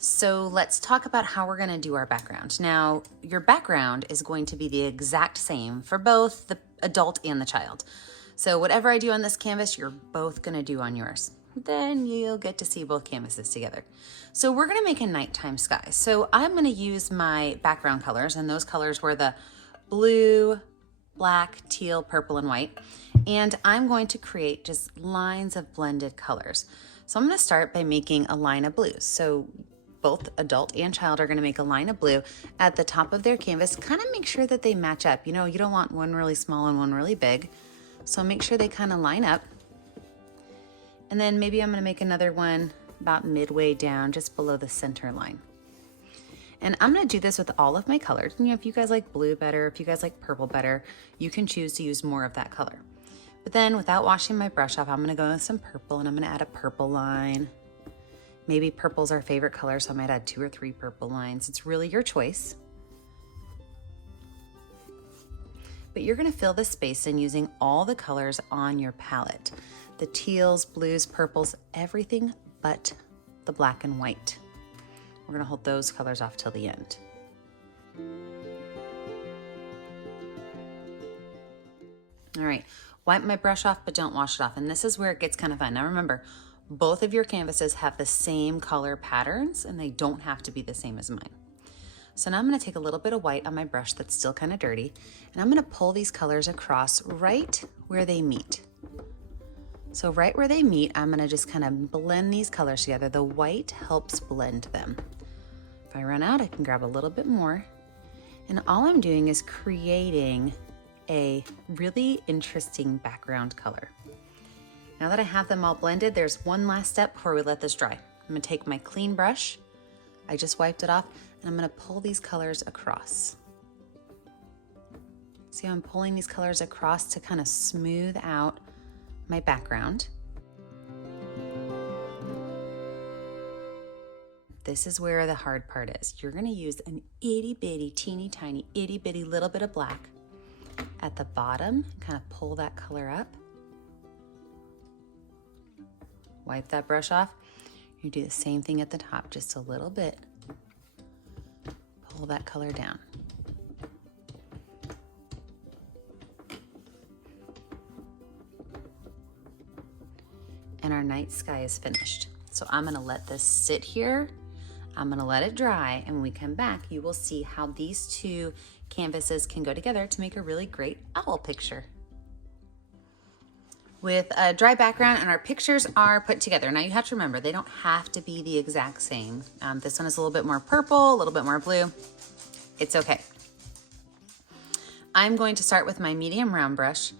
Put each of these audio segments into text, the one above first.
So let's talk about how we're going to do our background. Now, your background is going to be the exact same for both the adult and the child. So whatever I do on this canvas, you're both going to do on yours. Then you'll get to see both canvases together. So we're going to make a nighttime sky. So I'm going to use my background colors, and those colors were the blue, black, teal, purple, and white. And I'm going to create just lines of blended colors. So I'm going to start by making a line of blues. So both adult and child are going to make a line of blue at the top of their canvas. Kind of make sure that they match up. You know, you don't want one really small and one really big. So make sure they kind of line up. And then maybe I'm going to make another one about midway down, just below the center line. And I'm going to do this with all of my colors. You know, if you guys like blue better, if you guys like purple better, you can choose to use more of that color. But then without washing my brush off, I'm going to go with some purple, and I'm going to add a purple line. Maybe purple's our favorite color, so I might add 2 or 3 purple lines. It's really your choice. But you're going to fill the space in using all the colors on your palette. The teals, blues, purples, everything but the black and white. We're going to hold those colors off till the end. All right, wipe my brush off, but don't wash it off. And this is where it gets kind of fun. Now remember, both of your canvases have the same color patterns, and they don't have to be the same as mine. So now I'm going to take a little bit of white on my brush that's still kind of dirty, and I'm going to pull these colors across right where they meet. So right where they meet, I'm going to just kind of blend these colors together. The white helps blend them. If I run out, I can grab a little bit more. And all I'm doing is creating a really interesting background color. Now that I have them all blended, there's one last step before we let this dry. I'm going to take my clean brush. I just wiped it off, and I'm going to pull these colors across. See how I'm pulling these colors across to kind of smooth out my background. This is where the hard part is. You're going to use an itty bitty, teeny tiny, itty bitty little bit of black at the bottom, kind of pull that color up. Wipe that brush off. You do the same thing at the top, just a little bit. Pull that color down. And our night sky is finished. So I'm gonna let this sit here. I'm gonna let it dry, and when we come back, you will see how these two canvases can go together to make a really great owl picture. With a dry background and our pictures are put together. Now you have to remember, they don't have to be the exact same. This one is a little bit more purple, a little bit more blue. It's okay. I'm going to start with my medium round brush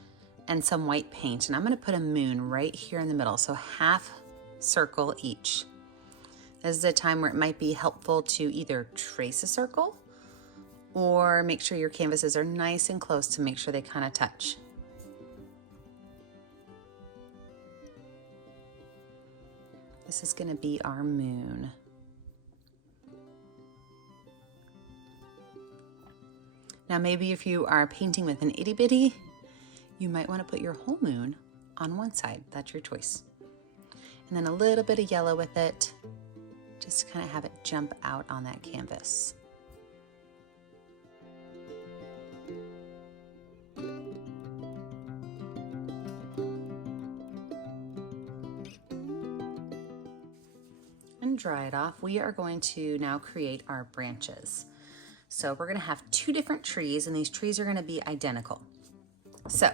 and some white paint, and I'm going to put a moon right here in the middle, so half circle each. This is a time where it might be helpful to either trace a circle or make sure your canvases are nice and close to make sure they kind of touch. This is going to be our moon. Now maybe if you are painting with an itty bitty, you might want to put your whole moon on one side. That's your choice. And then a little bit of yellow with it, just to kind of have it jump out on that canvas. And dry it off. We are going to now create our branches. So we're going to have 2 different trees, and these trees are going to be identical. So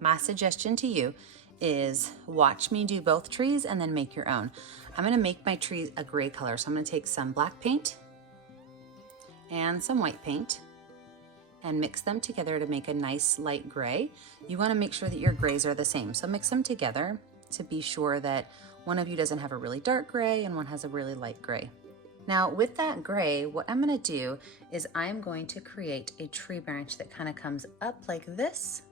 my suggestion to you is watch me do both trees and then make your own. I'm going to make my trees a gray color. So I'm going to take some black paint and some white paint and mix them together to make a nice light gray. You want to make sure that your grays are the same. So mix them together to be sure that one of you doesn't have a really dark gray and one has a really light gray. Now with that gray, what I'm going to do is I'm going to create a tree branch that kind of comes up like this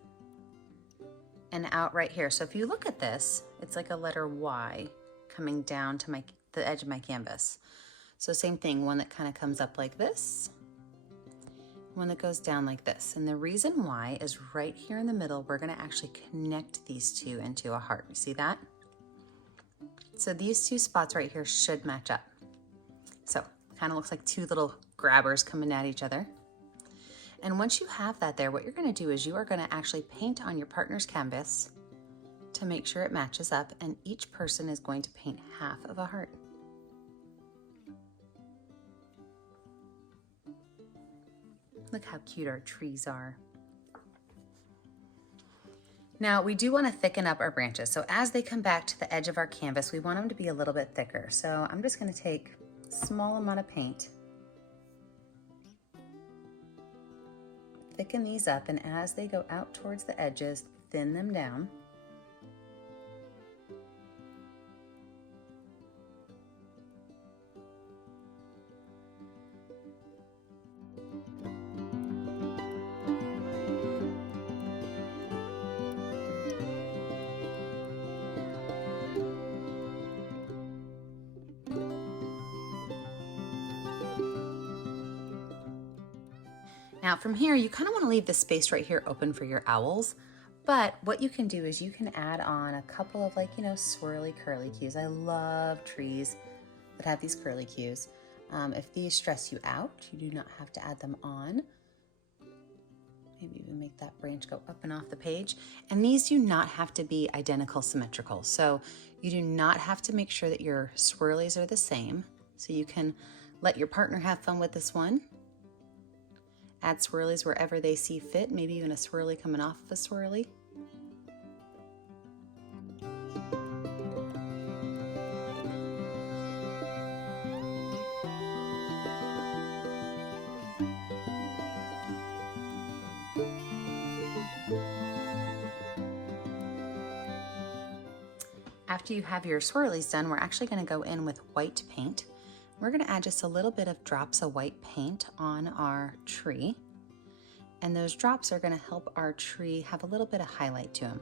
and out right here. So if you look at this, it's like a letter Y coming down to the edge of my canvas. So same thing, one that kind of comes up like this, one that goes down like this. And the reason why is right here in the middle, we're going to actually connect these two into a heart. You see that? So these two spots right here should match up. So kind of looks like two little grabbers coming at each other. And once you have that there, what you're going to do is you are going to actually paint on your partner's canvas to make sure it matches up, and each person is going to paint half of a heart. Look how cute our trees are. Now we do want to thicken up our branches. So as they come back to the edge of our canvas, we want them to be a little bit thicker. So I'm just going to take a small amount of paint, thicken these up, and as they go out towards the edges, thin them down. Now from here, you kind of want to leave the space right here open for your owls, but what you can do is you can add on a couple of, like, you know, swirly curly cues. I love trees that have these curly cues. If these stress you out, you do not have to add them on. Maybe even make that branch go up and off the page. And these do not have to be identical symmetrical. So you do not have to make sure that your swirlies are the same. So you can let your partner have fun with this one. Add swirlies wherever they see fit, maybe even a swirly coming off of a swirly. After you have your swirlies done, we're actually going to go in with white paint. We're going to add just a little bit of drops of white paint on our tree. And those drops are going to help our tree have a little bit of highlight to them.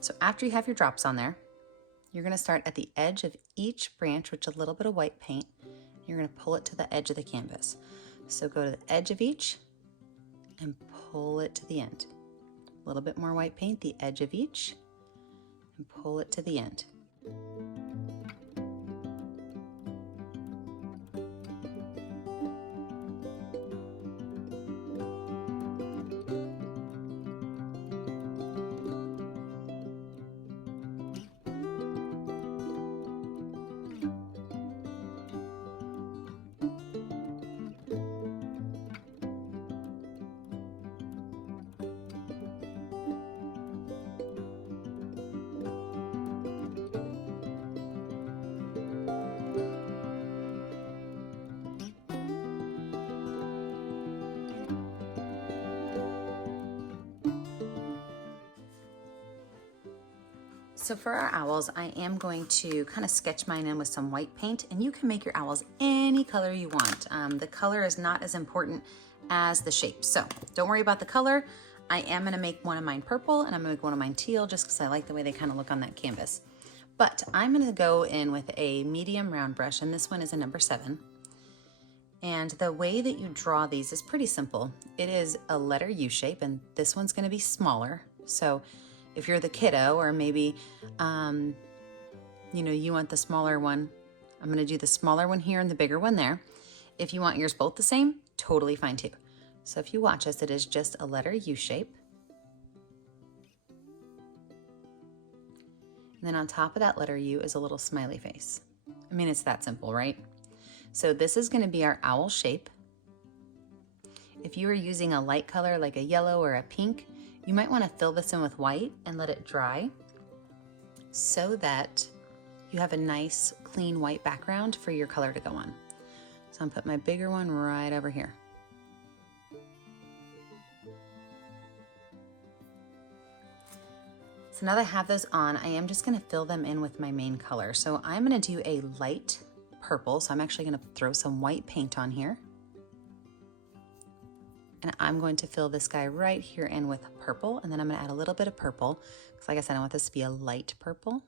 So after you have your drops on there, you're going to start at the edge of each branch with a little bit of white paint. You're going to pull it to the edge of the canvas. So go to the edge of each and pull it to the end. A little bit more white paint, the edge of each, and pull it to the end. So for our owls, I am going to kind of sketch mine in with some white paint, and you can make your owls any color you want. The color is not as important as the shape. So don't worry about the color. I am gonna make one of mine purple, and I'm gonna make one of mine teal just because I like the way they kind of look on that canvas. But I'm gonna go in with a medium round brush, and this one is a number 7. And the way that you draw these is pretty simple. It is a letter U shape, and this one's gonna be smaller. So if you're the kiddo, or maybe, you know, you want the smaller one, I'm gonna do the smaller one here and the bigger one there. If you want yours both the same, totally fine too. So if you watch this, it is just a letter U shape. And then on top of that letter U is a little smiley face. I mean, it's that simple, right? So this is gonna be our owl shape. If you are using a light color like a yellow or a pink, you might want to fill this in with white and let it dry so that you have a nice clean white background for your color to go on. So I'm putting my bigger one right over here. So now that I have those on, I am just going to fill them in with my main color. So I'm going to do a light purple. So I'm actually going to throw some white paint on here. And I'm going to fill this guy right here in with purple, and then I'm going to add a little bit of purple, because like I said, I want this to be a light purple.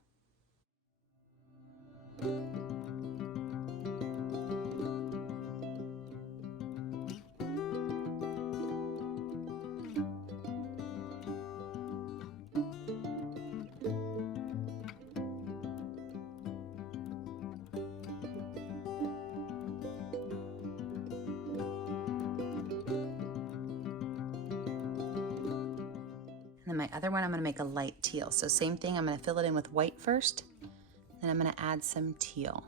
my other one, I'm gonna make a light teal. So same thing, I'm gonna fill it in with white first, then I'm gonna add some teal.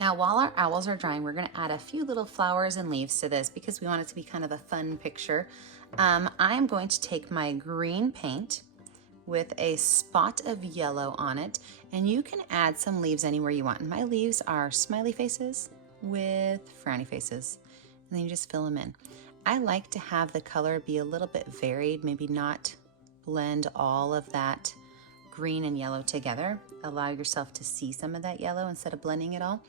Now, while our owls are drying, we're gonna add a few little flowers and leaves to this because we want it to be kind of a fun picture. I am going to take my green paint with a spot of yellow on it, and you can add some leaves anywhere you want. And my leaves are smiley faces with frowny faces, and then you just fill them in. I like to have the color be a little bit varied, maybe not blend all of that green and yellow together. Allow yourself to see some of that yellow instead of blending it all.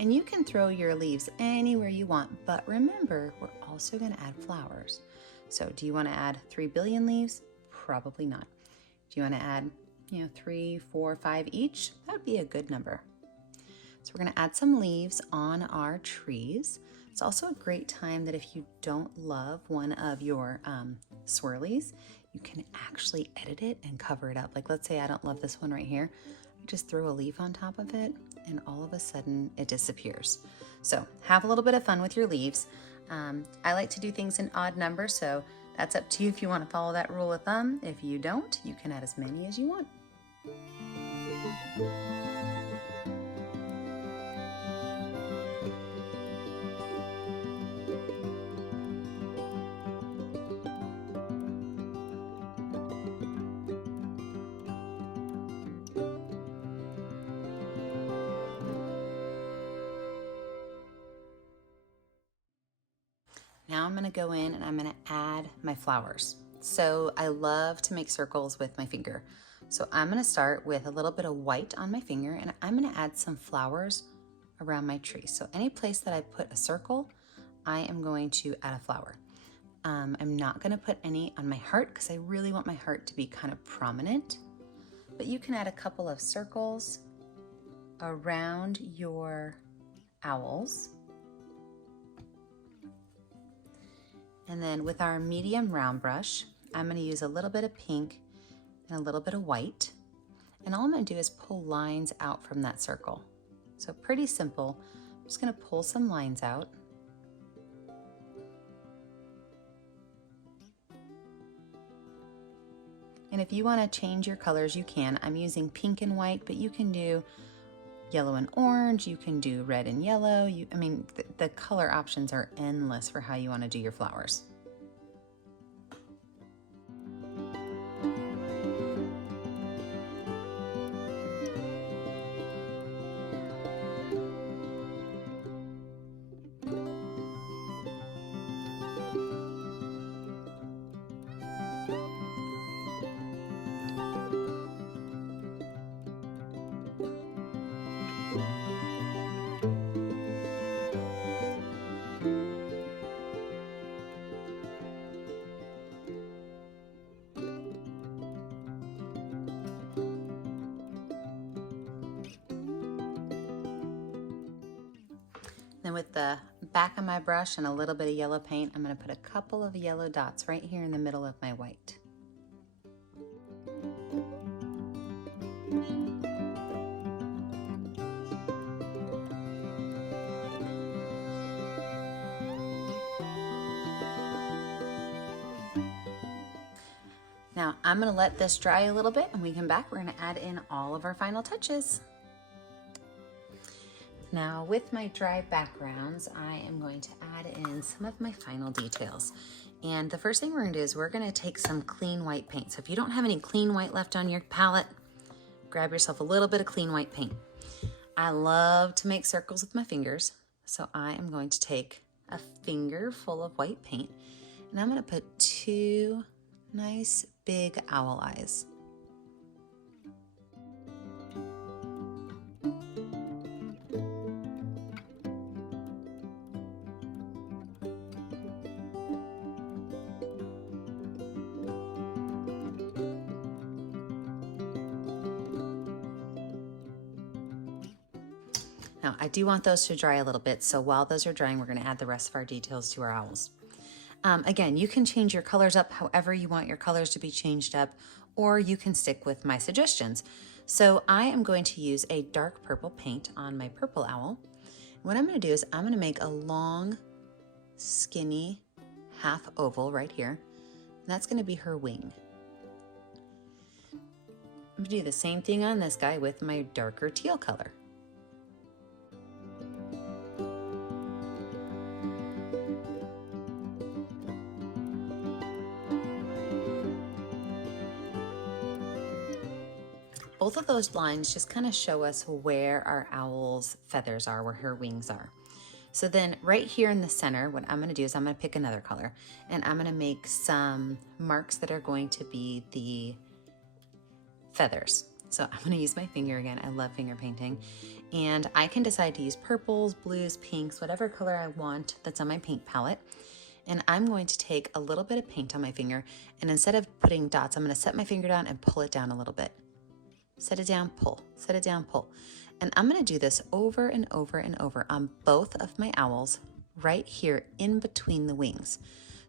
And you can throw your leaves anywhere you want, but remember, we're also gonna add flowers. So do you wanna add 3 billion leaves? Probably not. Do you wanna add, 3, 4, 5 each? That would be a good number. So we're gonna add some leaves on our trees. It's also a great time that if you don't love one of your swirlies, you can actually edit it and cover it up. Like let's say I don't love this one right here. I just throw a leaf on top of it and all of a sudden it disappears. So have a little bit of fun with your leaves. I like to do things in odd numbers, so that's up to you if you want to follow that rule of thumb. If you don't, you can add as many as you want. Now I'm gonna go in and I'm gonna add my flowers. So I love to make circles with my finger. So I'm gonna start with a little bit of white on my finger and I'm gonna add some flowers around my tree. So any place that I put a circle, I am going to add a flower. I'm not gonna put any on my heart because I really want my heart to be kind of prominent, but you can add a couple of circles around your owls. And then with our medium round brush, I'm gonna use a little bit of pink and a little bit of white. And all I'm gonna do is pull lines out from that circle. So pretty simple. I'm just gonna pull some lines out. And if you wanna change your colors, you can. I'm using pink and white, but you can do yellow and orange, you can do red and yellow. The color options are endless for how you want to do your flowers. Then with the back of my brush and a little bit of yellow paint, I'm going to put a couple of yellow dots right here in the middle of my white. Now I'm going to let this dry a little bit and we come back, we're going to add in all of our final touches. Now with my dry backgrounds, I am going to add in some of my final details. And the first thing we're gonna do is we're gonna take some clean white paint. So if you don't have any clean white left on your palette, grab yourself a little bit of clean white paint. I love to make circles with my fingers. So I am going to take a finger full of white paint and I'm gonna put 2 nice big owl eyes. Now, I do want those to dry a little bit, so while those are drying, we're going to add the rest of our details to our owls. Again, you can change your colors up however you want your colors to be changed up, or you can stick with my suggestions. So I am going to use a dark purple paint on my purple owl. What I'm going to do is I'm going to make a long, skinny half oval right here. And that's going to be her wing. I'm going to do the same thing on this guy with my darker teal color. Both of those lines just kind of show us where our owl's feathers are, where her wings are. So then right here in the center, what I'm going to do is I'm going to pick another color and I'm going to make some marks that are going to be the feathers. So I'm going to use my finger again. I love finger painting. And I can decide to use purples, blues, pinks, whatever color I want that's on my paint palette. And I'm going to take a little bit of paint on my finger, and instead of putting dots, I'm going to set my finger down and pull it down a little bit. Set it down, pull, set it down, pull. And I'm going to do this over and over and over on both of my owls right here in between the wings.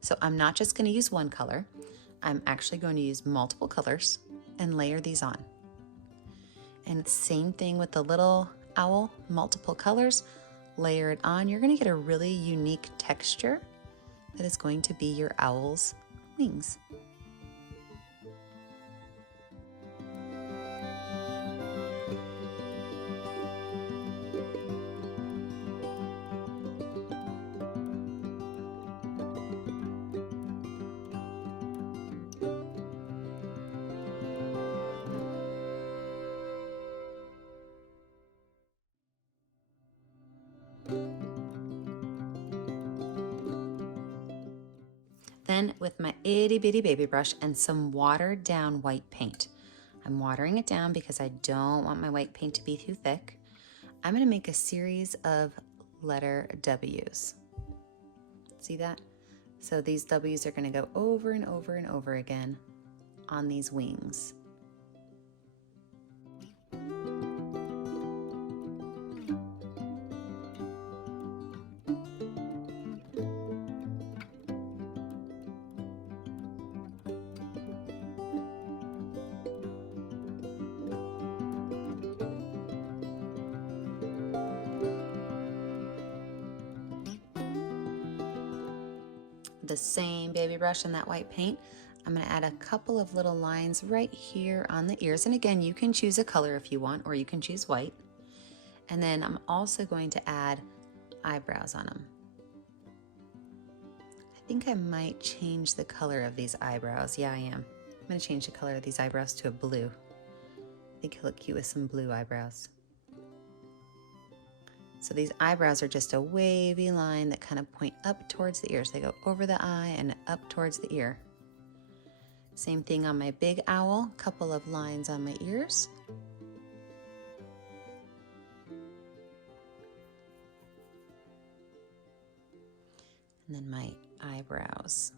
So I'm not just going to use one color. I'm actually going to use multiple colors and layer these on. And same thing with the little owl, multiple colors, layer it on. You're going to get a really unique texture that is going to be your owl's wings. Then with my itty bitty baby brush and some watered down white paint, I'm watering it down because I don't want my white paint to be too thick. I'm going to make a series of letter W's. See that? So these W's are going to go over and over and over again on these wings. The same baby brush and that white paint, I'm going to add a couple of little lines right here on the ears. And again, you can choose a color if you want, or you can choose white. And then I'm also going to add eyebrows on them. I think I might change the color of these eyebrows. Yeah, I am. I'm going to change the color of these eyebrows to a blue. I think he'll look cute with some blue eyebrows. So these eyebrows are just a wavy line that kind of point up towards the ears. They go over the eye and up towards the ear. Same thing on my big owl, couple of lines on my ears. And then my eyebrows.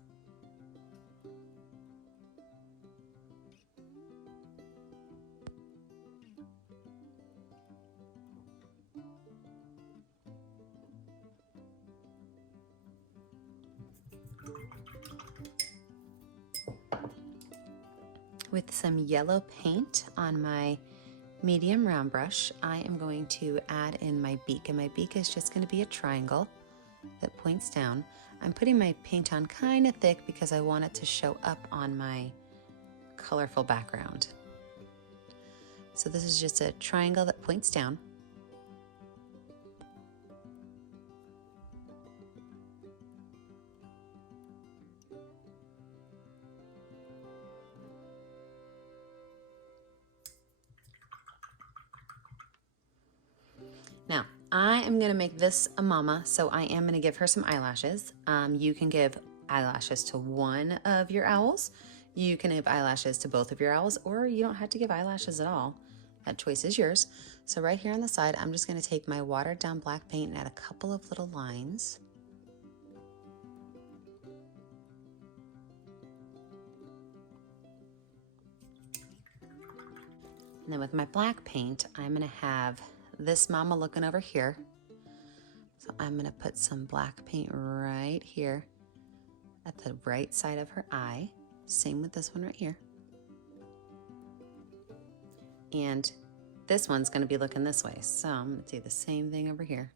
With some yellow paint on my medium round brush, I am going to add in my beak, and my beak is just going to be a triangle that points down. I'm putting my paint on kind of thick because I want it to show up on my colorful background. So this is just a triangle that points down. Now, I am going to make this a mama, so I am going to give her some eyelashes. You can give eyelashes to one of your owls. You can give eyelashes to both of your owls, or you don't have to give eyelashes at all. That choice is yours. So right here on the side, I'm just going to take my watered down black paint and add a couple of little lines. And then with my black paint, I'm going to have this mama looking over here. So I'm gonna put some black paint right here at the right side of her eye. Same with this one right here. And this one's gonna be looking this way. So I'm gonna do the same thing over here.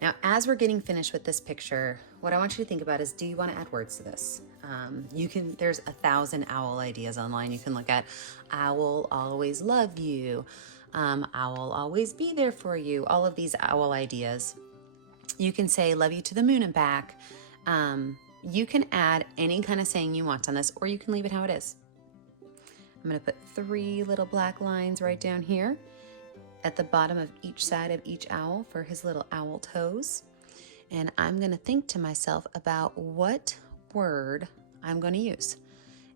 Now, as we're getting finished with this picture, what I want you to think about is, do you want to add words to this? There's 1,000 owl ideas online. You can look at, I will always love you. I will always be there for you. All of these owl ideas. You can say, love you to the moon and back. You can add any kind of saying you want on this, or you can leave it how it is. I'm going to put 3 little black lines right down here at the bottom of each side of each owl for his little owl toes. And I'm gonna think to myself about what word I'm gonna use.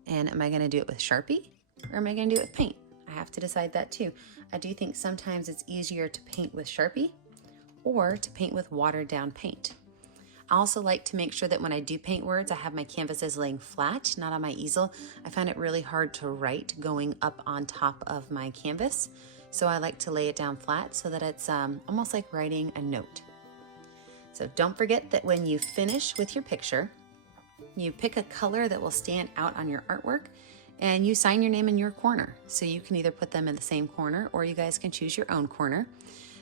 And am I gonna do it with Sharpie or am I gonna do it with paint? I have to decide that too. I do think sometimes it's easier to paint with Sharpie or to paint with watered down paint. I also like to make sure that when I do paint words, I have my canvases laying flat, not on my easel. I find it really hard to write going up on top of my canvas. So I like to lay it down flat so that it's almost like writing a note. So don't forget that when you finish with your picture, you pick a color that will stand out on your artwork and you sign your name in your corner. So you can either put them in the same corner or you guys can choose your own corner,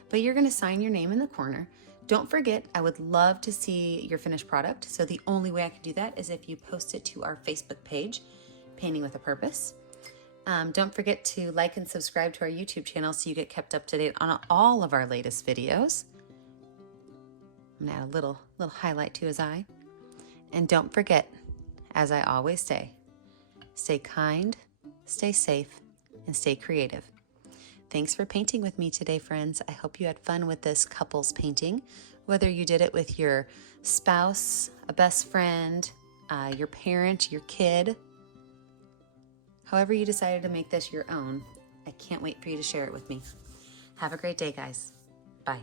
but you're gonna sign your name in the corner. Don't forget, I would love to see your finished product. So the only way I can do that is if you post it to our Facebook page, Painting with a Purpose. Don't forget to like and subscribe to our YouTube channel so you get kept up to date on all of our latest videos. I'm gonna add a little highlight to his eye. And don't forget, as I always say, stay kind, stay safe, and stay creative. Thanks for painting with me today, friends. I hope you had fun with this couples painting, whether you did it with your spouse, a best friend, your parent, your kid. However you decided to make this your own, I can't wait for you to share it with me. Have a great day, guys. Bye.